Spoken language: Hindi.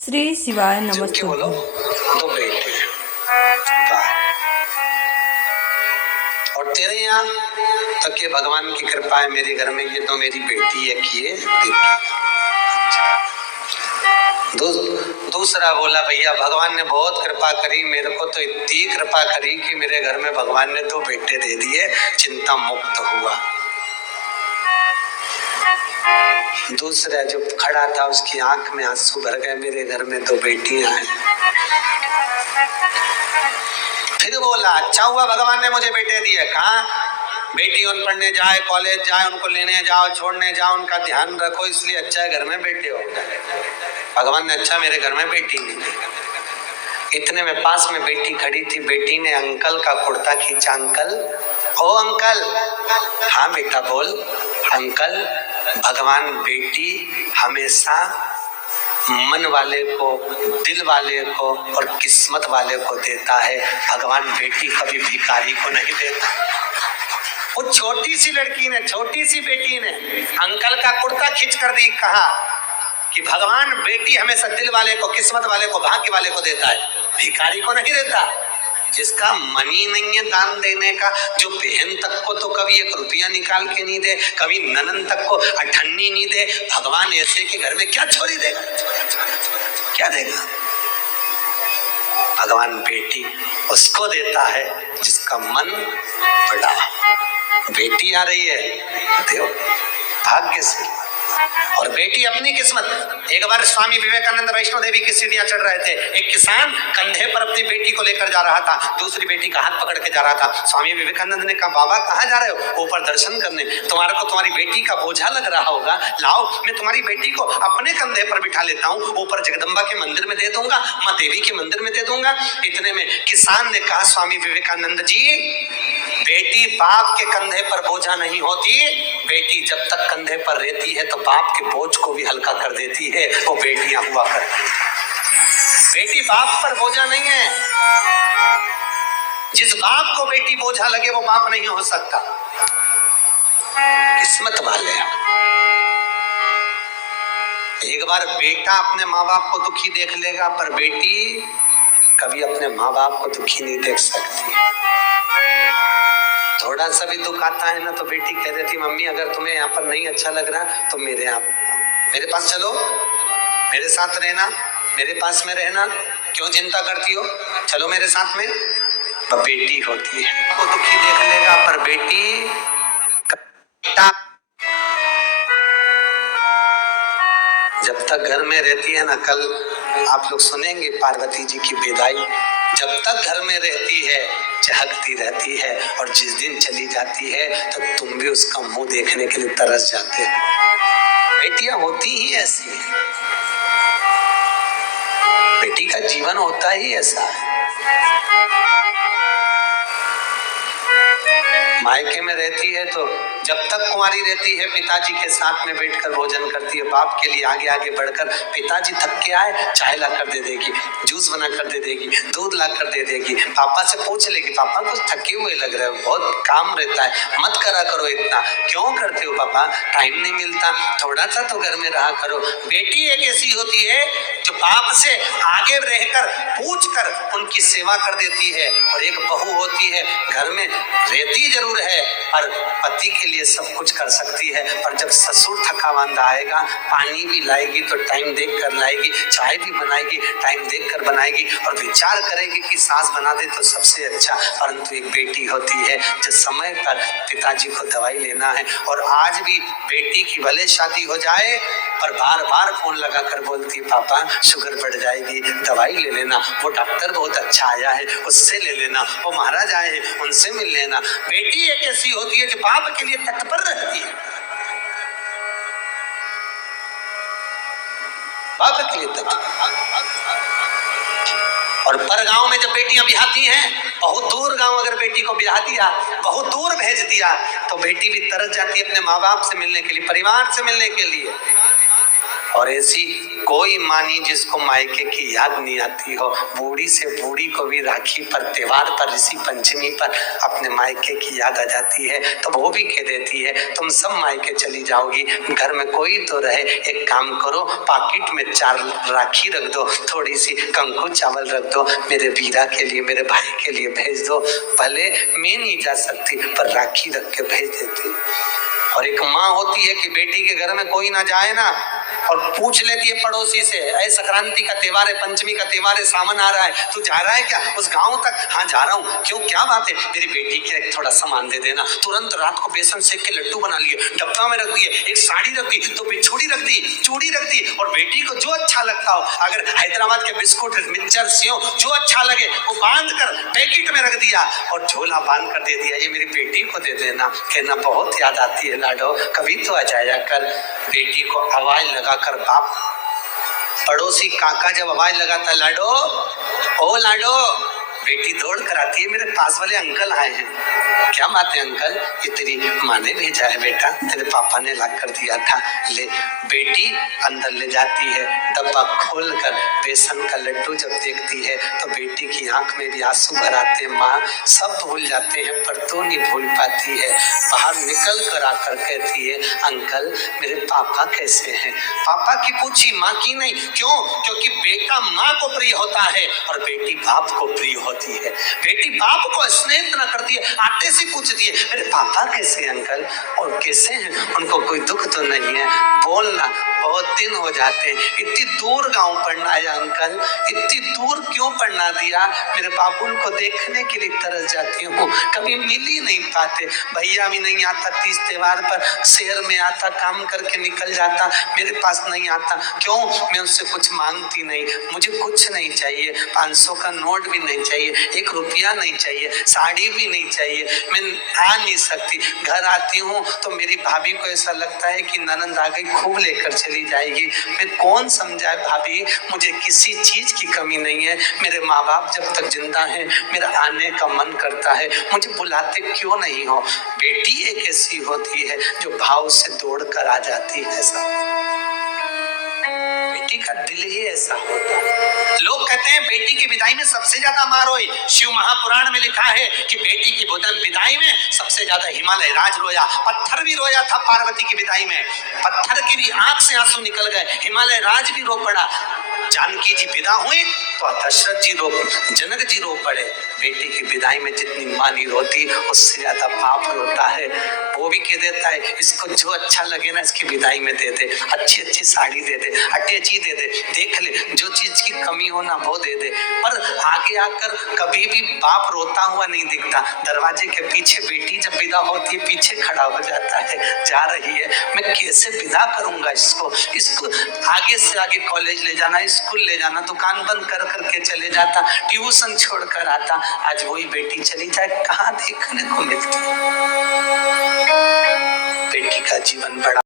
श्री शिवाय नमस्ते। बोलो दो बेटे वाह। और तेरे यहाँ तो के भगवान की कृपा है, मेरे घर में ये तो मेरी बेटी है किए दूसरा बोला भैया भगवान ने बहुत कृपा करी, मेरे को तो इतनी कृपा करी कि मेरे घर में भगवान ने 2 बेटे दे दिए, चिंता मुक्त हुआ। दूसरा जो खड़ा था उसकी आंख में आंसू भर गए, मेरे घर में 2 बेटियां हैं। फिर बोला अच्छा हुआ भगवान ने मुझे बेटे दिए। कहाँ बेटी उन पढ़ने जाए, कॉलेज जाए, उनको लेने जाओ, छोड़ने जाओ, उनका ध्यान रखो, इसलिए अच्छा है घर में बेटे हो गए। भगवान ने अच्छा मेरे घर में बेटी नहीं दी। इतने में पास में बेटी खड़ी थी, बेटी ने अंकल का कुर्ता खींचा। अंकल, ओ अंकल। हाँ बेटा बोल। अंकल भगवान बेटी हमेशा मन वाले को, दिल वाले को और किस्मत वाले को देता है, भगवान बेटी कभी भिखारी को नहीं देता। वो छोटी सी लड़की ने, छोटी सी बेटी ने अंकल का कुर्ता खींच कर दी, कहा कि भगवान बेटी हमेशा दिल वाले को, किस्मत वाले को, भाग्य वाले को देता है, भिखारी को नहीं देता। जिसका मन ही नहीं है दान देने का, जो बहन तक को तो कभी 1 रुपया निकाल के नहीं दे, कभी ननन तक को अठन्नी नहीं दे, भगवान ऐसे के घर में क्या छोरी देगा, क्या देगा? भगवान बेटी उसको देता है जिसका मन बड़ा। बेटी आ रही है देव भाग्य से, और बेटी अपनी किस्मत। एक बार स्वामी विवेकानंद वैष्णो देवी की सीढ़ियां चढ़ रहे थे, एक किसान कंधे पर अपनी बेटी को लेकर जा रहा था, दूसरी बेटी का हाथ पकड़ के जा रहा था। स्वामी विवेकानंद ने कहा बाबा कहाँ जा रहे हो? ऊपर दर्शन करने। तुम्हारे को तुम्हारी बेटी का बोझा लग रहा होगा, लाओ मैं तुम्हारी बेटी को अपने कंधे पर बिठा लेता हूँ, ऊपर जगदम्बा के मंदिर में दे दूंगा, माँ देवी के मंदिर में दे दूंगा। इतने में किसान ने कहा स्वामी विवेकानंद जी, बेटी बाप के कंधे पर बोझा नहीं होती, बेटी जब तक कंधे पर रहती है तो बाप के बोझ को भी हल्का कर देती है, वो बेटियां हुआ करती है। बेटी बाप पर बोझा नहीं है। जिस बाप को बेटी बोझा लगे वो बाप नहीं हो सकता। किस्मत वाले। एक बार बेटा अपने माँ बाप को दुखी देख लेगा, पर बेटी कभी अपने माँ बाप को दुखी नहीं देख सकती। थोड़ा सा भी दुख आता है ना तो बेटी कह देती मम्मी अगर तुम्हें यहाँ पर नहीं अच्छा लग रहा तो मेरे पास चलो, मेरे साथ रहना, मेरे पास में रहना, क्यों चिंता करती हो, चलो मेरे साथ में। बेटी होती है वो दुखी देख लेगा, पर बेटी जब तक घर में रहती है ना, कल आप लोग सुनेंगे पार्वती जी की विदाई, जब तक घर में रहती है चहकती रहती है, और जिस दिन चली जाती है तो तुम भी उसका मुंह देखने के लिए तरस जाते हो। बेटियां होती ही ऐसी हैं, बेटी का जीवन होता ही ऐसा है। मायके में रहती है तो जब तक कुंवारी रहती है पिताजी के साथ में बैठकर भोजन करती है, बाप के लिए आगे आगे बढ़कर पिताजी थक के आए चाय ला कर दे देगी, जूस बना कर दे देगी, दूध ला कर दे देगी, पापा से पूछ लेगी पापा कुछ थके हुए लग रहे हो, बहुत काम रहता है, मत करा करो इतना, क्यों करते हो पापा, टाइम नहीं मिलता, थोड़ा सा तो घर में रहा करो। बेटी एक ऐसी होती है जो बाप से आगे रहकर पूछ कर उनकी सेवा कर देती है, और एक बहू होती है घर में रहती जरूर है पर पति के लिए सब कुछ कर सकती है, पर जब ससुर थका मांदा आएगा पानी भी लाएगी तो टाइम देख कर लाएगी, चाय भी बनाएगी टाइम देख कर बनाएगी, और विचार करेगी कि सास बना दे तो सबसे अच्छा। परंतु एक बेटी होती है जो समय पर पिताजी को दवाई लेना है, और आज भी बेटी की भले शादी हो जाए पर बार बार फोन लगा कर बोलती पापा शुगर बढ़ जाएगी, दवाई ले लेना, वो डॉक्टर बहुत अच्छा आया है उससे ले लेना, वो महाराज आए हैं उनसे मिल लेना। बेटी एक ऐसी होती है जो बाप के लिए तत्पर रहती है, बाप के लिए तत्पर। और पर गांव में जब बेटियां ब्याहती हैं, बहुत दूर गांव अगर बेटी को ब्याह दिया, बहुत दूर भेज दिया, तो बेटी भी तरस जाती है अपने माँ बाप से मिलने के लिए, परिवार से मिलने के लिए। और ऐसी कोई माँ नहीं जिसको मायके की याद नहीं आती हो। बूढ़ी से बूढ़ी को भी राखी पर, त्योहार पर, ऋषि पंचमी पर अपने मायके की याद आ जाती है, तो वो भी कह देती है तुम सब मायके चली जाओगी, घर में कोई तो रहे, एक काम करो पॉकेट में 4 राखी रख दो, थोड़ी सी कंकु चावल रख दो, मेरे वीरा के लिए, मेरे भाई के लिए भेज दो। भले मैं नहीं जा सकती पर राखी रख के भेज देती। और एक माँ होती है कि बेटी के घर में कोई ना जाए ना, और पूछ लेती है पड़ोसी से, ऐ संक्रांति का त्योहार है, पंचमी का त्योहार है, सावन आ रहा है, तू जा रहा है क्या उस गांव तक? हाँ जा रहा हूँ। क्यों, क्या बात है? मेरी बेटी के थोड़ा सामान दे देना। तुरंत रात को बेसन सेक के लड्डू बना लिए, डब्बा में रख दिए, एक साड़ी रख दी, तो बिछुड़ी रख दी, चूड़ी रख दी, और बेटी को जो अच्छा लगता हो, अगर हैदराबाद के बिस्कुट, मिक्सचर, सेव जो अच्छा लगे वो बांध कर पैकेट में रख दिया और झोला बांध कर दे दिया, ये मेरी बेटी को दे देना। कहना बहुत याद आती है लाडो, कभी तो आ जाया कर। बेटी को आवाज लगाकर बाप, पड़ोसी काका जब आवाज लगाता लाडो, ओ लाडो, बेटी दौड़ कर आती है, मेरे पास वाले अंकल आए हैं। क्या बात है अंकल? ये तेरी माँ ने भेजा है बेटा, तेरे पापा ने ला कर दिया था, ले। बेटी अंदर ले जाती है, डब्बा खोलकर बेसन का लड्डू जब देखती है तो बेटी की आंख में भी आंसू भर आते हैं। माँ सब भूल जाते हैं पर तो नहीं भूल पाती है। बाहर निकल कर आकर कहती है अंकल मेरे पापा कैसे हैं? पापा की पूछी, माँ की नहीं। क्यों? क्योंकि बेटा माँ को प्रिय होता है और बेटी बाप को प्रिय होती है। बेटी बाप को स्नेह इतना करती है, आते से पूछती है मेरे पापा कैसे अंकल? और कैसे हैं? उनको कोई दुख तो नहीं है? बोलना, बहुत दिन हो जाते हैं, इतनी दूर गांव पढ़ना आया अंकल, इतनी दूर क्यों पढ़ना दिया? मेरे बाबुल को देखने के लिए तरस जाती हूँ, कभी मिल ही नहीं पाते। भैया भी नहीं आता, तीज त्योहार पर शहर में आता, काम करके निकल जाता, मेरे पास नहीं आता। क्यों? मैं उससे कुछ मांगती नहीं, मुझे कुछ नहीं चाहिए, 500 का नोट भी नहीं चाहिए, 1 रुपया नहीं चाहिए, साड़ी भी नहीं चाहिए, मैं आ नहीं सकती। घर आती हूँ तो मेरी भाभी को ऐसा लगता है कि ननंद आ गई, खूब लेकर चली जाएगी। मैं कौन समझाए भाभी, मुझे किसी चीज की कमी नहीं है। मेरे माँ बाप जब तक जिंदा हैं मेरा आने का मन करता है, मुझे बुलाते क्यों नहीं हो? बेटी एक ऐसी होती है जो भाव से दौड़ कर आ जाती है। बेटी का दिल ही ऐसा होता है। लोग कहते हैं बेटी की विदाई में सबसे ज्यादा मार हुई। शिव महापुराण में लिखा है कि बेटी की विदाई में सबसे ज्यादा हिमालय राज रोया, पत्थर भी रोया था पार्वती की विदाई में, पत्थर की भी आंख से आंसू निकल गए, हिमालय राज भी रो पड़ा। जानकी जी विदा हुई तो दशरथ जी रो, जनक जी रो पड़े। बेटी की विदाई में जितनी माँ नहीं रोती उससे ज्यादा बाप रोता है। वो भी कह देता है इसको जो अच्छा लगे ना इसकी विदाई में दे दे, अच्छी अच्छी साड़ी दे दे, अटैची दे दे, देख ले जो चीज की कमी हो ना वो दे दे। पर आगे आकर कभी भी बाप रोता हुआ नहीं दिखता। दरवाजे के पीछे बेटी जब विदा होती है पीछे खड़ा हो जाता है, जा रही है, मैं कैसे विदा करूंगा इसको आगे से आगे कॉलेज ले जाना, स्कूल ले जाना, दुकान बंद कर करके चले जाता, ट्यूशन छोड़ कर आता। आज वही बेटी चली जाए, कहाँ देखने को मिलती है? बेटी का जीवन बड़ा